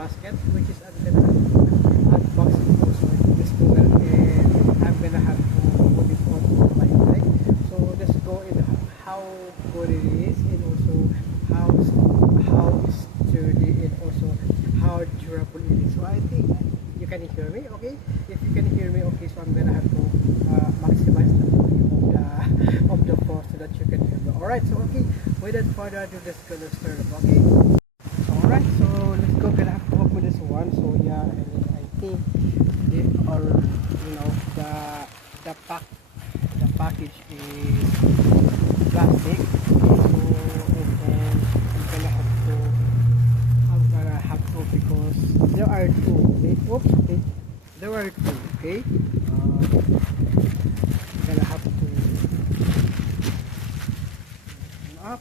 basket, which is I'm gonna unbox it also in this tutorial, and I'm gonna have to put it on my bike. So let's go in how good it is, and also how sturdy, and also how durable it is. So I think you can hear me, okay? If you can hear me, okay, so I'm gonna have to maximize the volume of the phone so that you can hear me. Alright, so okay, without further ado, just gonna start up, okay? Alright, so let's go. Gonna have to open this one. So yeah, and I think they are, you know, the package is plastic. So and then I'm gonna have to because there are two. Okay, oops, okay, there are two. Okay, I'm gonna have to open up.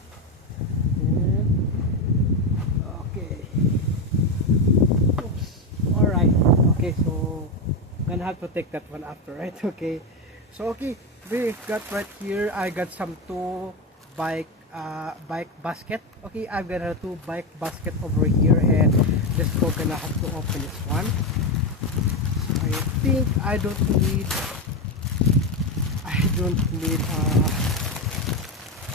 Okay, so gonna have to take that one after, right? Okay, so okay, we got right here. I got some two bike basket. Okay, I've got a two bike basket over here, and let's go. Gonna have to open this one. So I think I don't need a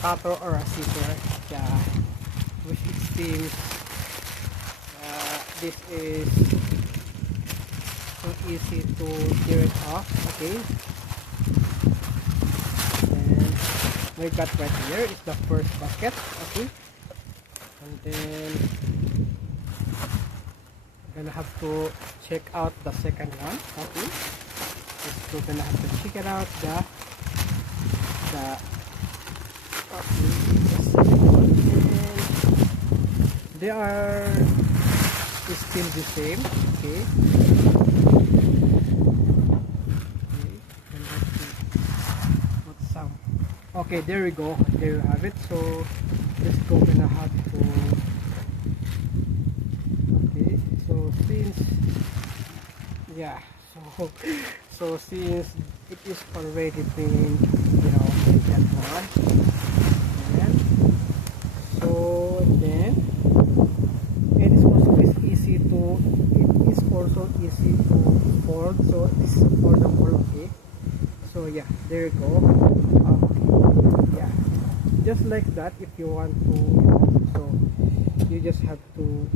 cutter or a scissor. Yeah, which it seems this is so easy to tear it off. Okay, and we got right here is the first basket. Okay, and then we're gonna have to check out the second one. Okay, so we're gonna have to check it out the second one, and they are still the same. Okay, okay, there we go, there you have it. So let's go. Gonna have to, okay, so since, yeah, so since it is already been, you know, that one, and so then it is also easy to fold. So this is foldable. Okay, so yeah, there you go. Yeah, just like that. If you want to, you know, so you just have to,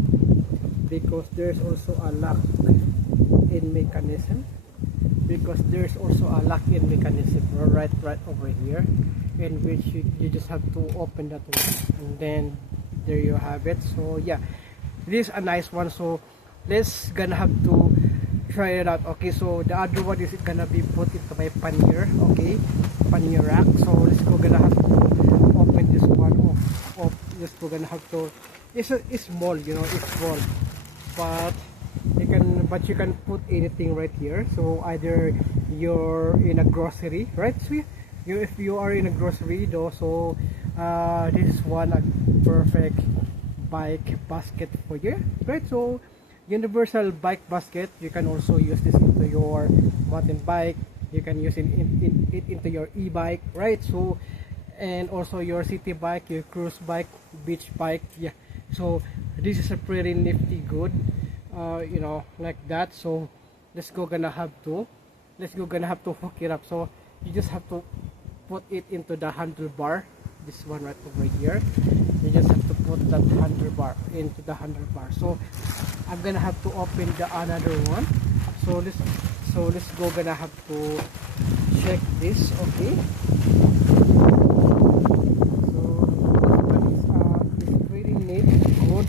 because there's also a lock in mechanism, right over here, in which you just have to open that one, and then there you have it. So yeah, this is a nice one. So let's gonna have to try it out. Okay, so the other one is gonna be put into my pannier. Okay, pannier rack. So let's go. Gonna have to open this one off. Just we're gonna have to, it's small, you know, it's small, but you can put anything right here. So either you're in a grocery, right? So if you are in a grocery though, so this is one a perfect bike basket for you, right? So universal bike basket, you can also use this into your mountain bike, you can use it into your e-bike, right? So, and also your city bike, your cruise bike, beach bike. Yeah, so this is a pretty nifty good, you know, like that. So let's go. Gonna have to hook it up. So you just have to put it into the handlebar, this one right over here. You just have to put that handlebar into the handlebar. So I'm gonna have to open the another one. So let's go. Gonna have to check this. Okay, so it's pretty neat, good.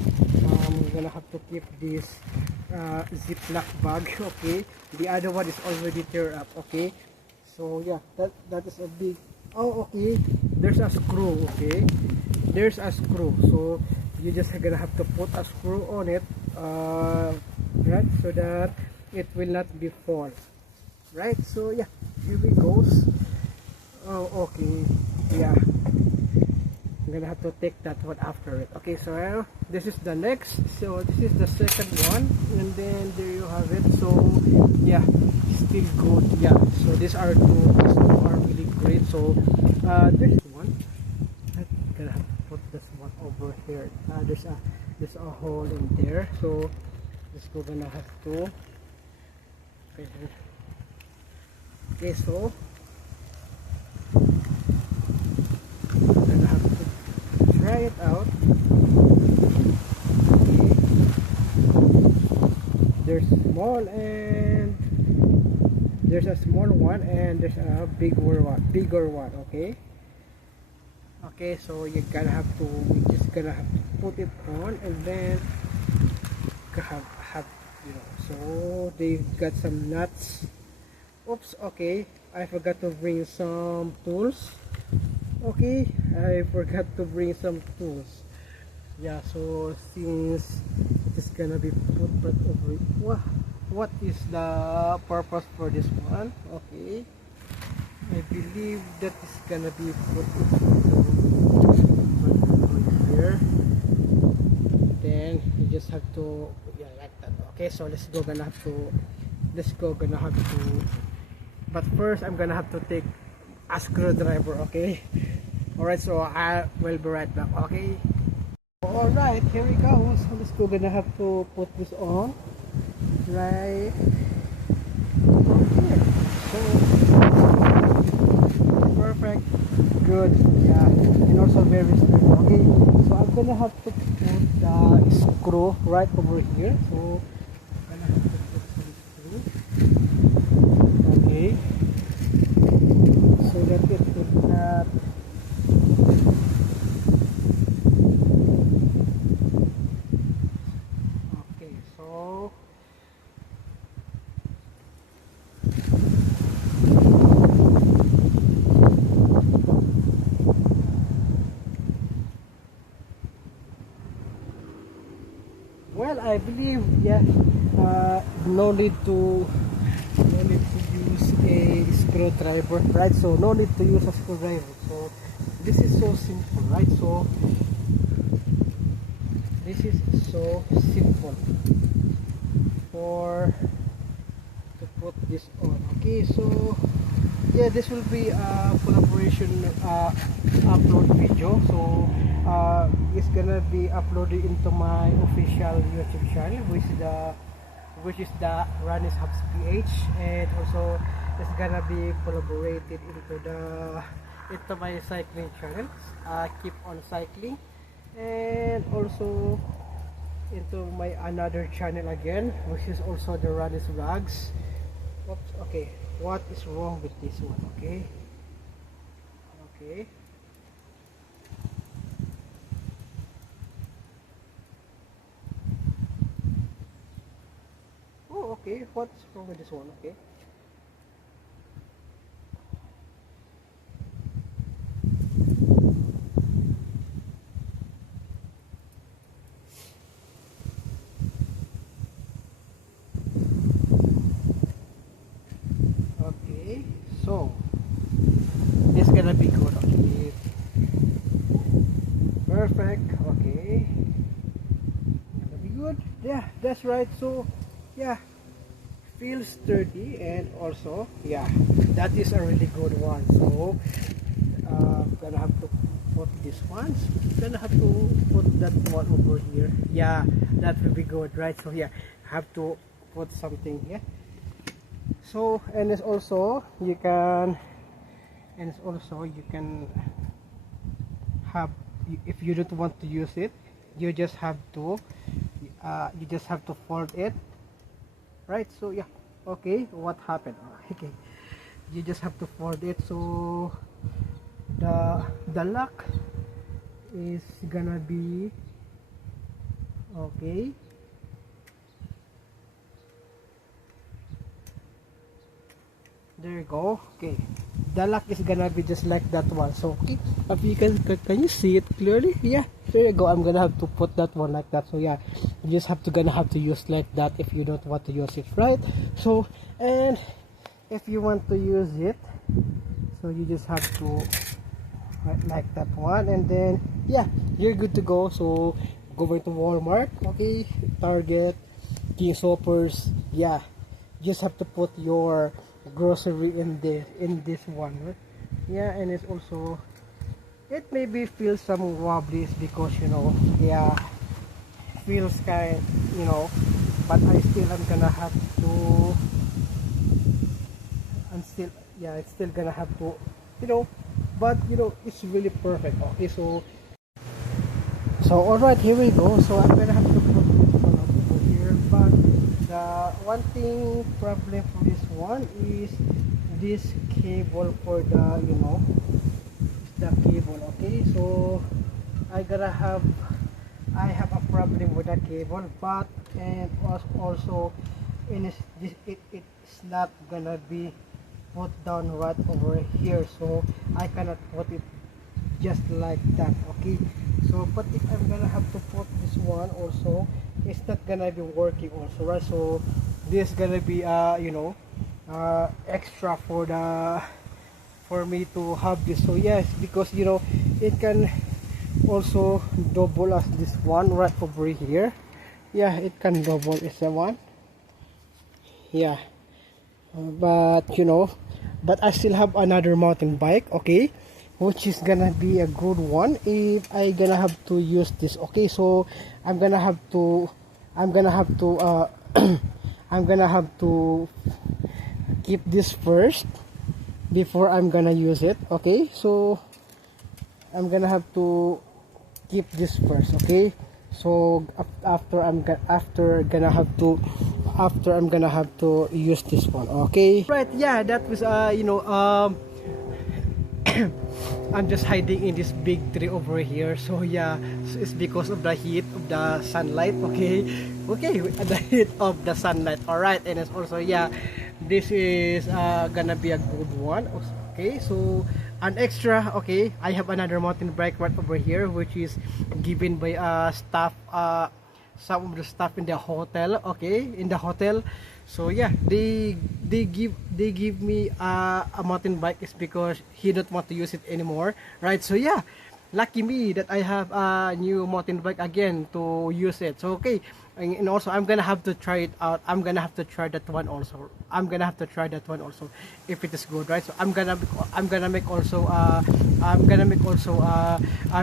I'm gonna have to keep this ziplock bag. Okay, the other one is already tear up. Okay, so yeah, that is a big, oh okay, there's a screw. Okay, there's a screw, so you just gonna have to put a screw on it, right, so that it will not be fall, right? So yeah, here we goes. Oh okay, yeah, I'm gonna have to take that one after it. Okay, so this is the next, so this is the second one, and then there you have it. So yeah, still good. Yeah, so these are really great. So this one, I'm gonna have to put this one over here. There's a hole in there, so This we're gonna have to. Okay, so we're gonna have to try it out. Okay. There's small and there's a small one and there's a bigger one. Okay, so you're just gonna have to put it on and then have so they've got some nuts. Oops, okay, I forgot to bring some tools. Okay, I forgot to bring some tools. Yeah, so since it is gonna be put right over it. What is the purpose for this one? Okay, I believe that is gonna be put here. Then you just have to, yeah, like that. Okay, so let's go gonna have to, but first I'm gonna have to take a screwdriver. Okay, all right, so I will be right back. Okay, all right, here we go. So let's go gonna have to put this on right over here. So perfect, good, yeah, and also very sturdy. Okay, so I'm gonna have to put the screw right over here. So I'm gonna have to put some screw. Okay, so that it would not. Okay, so well, I believe, yeah, no need to use a screwdriver, right? So no need to use a screwdriver. So this is so simple, right? So this is so simple for to put this on. Okay, so yeah, this will be a collaboration upload video. So it's gonna be uploaded into my official YouTube channel, which is the Ranny's Hobbs PH, and also it's gonna be collaborated into my cycling channel, Keep on Cycling, and also into my another channel again, which is also the Ranny's Vlogs. Oops, okay, what is wrong with this one? Okay, oh, okay, what's wrong with this one? Okay, so this is gonna be good. Okay, perfect. Okay, gonna be good. Yeah, that's right. So yeah, feels sturdy, and also, yeah, that is a really good one. So gonna have to put this one, gonna have to put that one over here. Yeah, that will be good, right? So yeah, have to put something here. So and it's also you can have, if you don't want to use it, you just have to fold it, right? So yeah, okay, what happened? Okay, you just have to fold it. So the lock is gonna be okay. There you go. Okay, the lock is gonna be just like that one. So okay, if you can you see it clearly? Yeah, there you go. I'm gonna have to put that one like that. So yeah, you just gonna have to use like that if you don't want to use it, right? So, and if you want to use it, so you just have to like that one, and then yeah, you're good to go. So going to Walmart, okay, Target, King Soppers, yeah, you just have to put your grocery in this one, right? Yeah, and it's also, it maybe feels some wobbly because yeah, feels kind, but I still am gonna have to, it's still gonna have to, but it's really perfect. Okay, so all right, here we go. So I'm gonna have to put this one up over here, but the one thing problem for this one is this cable for the cable. Okay, so I have a problem with the cable, but and also it's not gonna be put down right over here, so I cannot put it just like that. Okay, so but if I'm gonna have to put this one also, it's not gonna be working also, right? So this gonna be extra for me to have this. So yes, because it can also double as this one right over here. Yeah, it can double as a one. Yeah, but but I still have another mountain bike, okay, which is gonna be a good one if I gonna have to use this. Okay, so I'm gonna have to I'm gonna have to keep this first before I'm gonna use it. Okay, so I'm gonna have to keep this first. Okay, so after I'm gonna have to use this one. Okay, right, yeah, that was I'm just hiding in this big tree over here. So yeah, it's because of the heat of the sunlight. Okay, the heat of the sunlight. All right, and it's also, yeah, this is gonna be a good one. Okay, so an extra, okay, I have another mountain bike right over here, which is given by staff, some of the staff in the hotel. Okay, in the hotel. So yeah, they give me a mountain bike is because he don't want to use it anymore, right? So yeah, lucky me that I have a new mountain bike again to use it. So okay, and also I'm gonna have to try it out. I'm gonna have to try that one also. If it is good, right? So I'm gonna make also a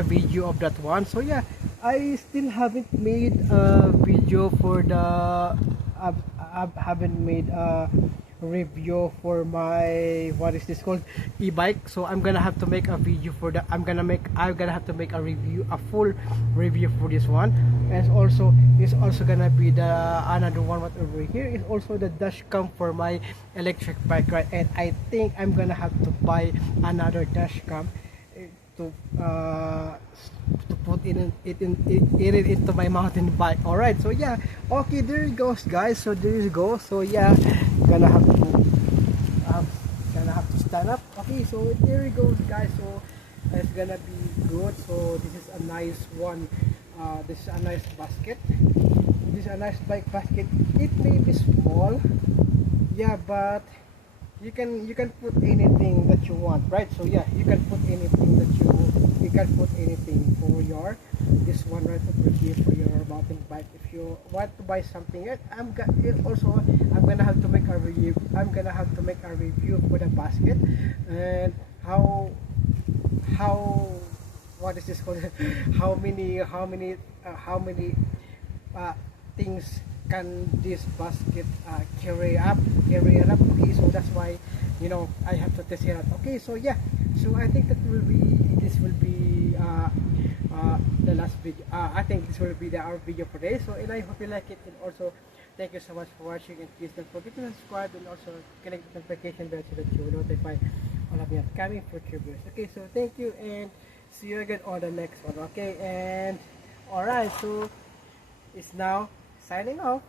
video of that one. So yeah, I still haven't made a video for the I haven't made a review for my, what is this called, e-bike. So I'm gonna have to make a video for that. I'm gonna have to make a review, a full review for this one. And also it's also gonna be the another one right over here is also the dash cam for my electric bike, right? And I think I'm gonna have to buy another dash cam to put it into my mountain bike. All right, so yeah, okay, there it goes, guys. So there you go. So yeah, gonna have to stand up. Okay, so there it goes, guys. So it's gonna be good. So this is a nice one. This is a nice basket. This is a nice bike basket. It may be small, yeah, but you can put anything that you want, right? So yeah, you can put anything for your this one right over here for your mountain bike. If you want to buy something else, I'm gonna have to make a review. For the basket and how what is this called? how many things can this basket carry up. Okay, so that's why I have to test it out. Okay, so yeah, so I think this will be the last video. I think this will be our video for today. So, and I hope you like it, and also thank you so much for watching, and please don't forget to subscribe and also connect the notification bell so that you will notify all of your upcoming future videos. Okay, so thank you and see you again on the next one. Okay, and alright, so it's now signing off.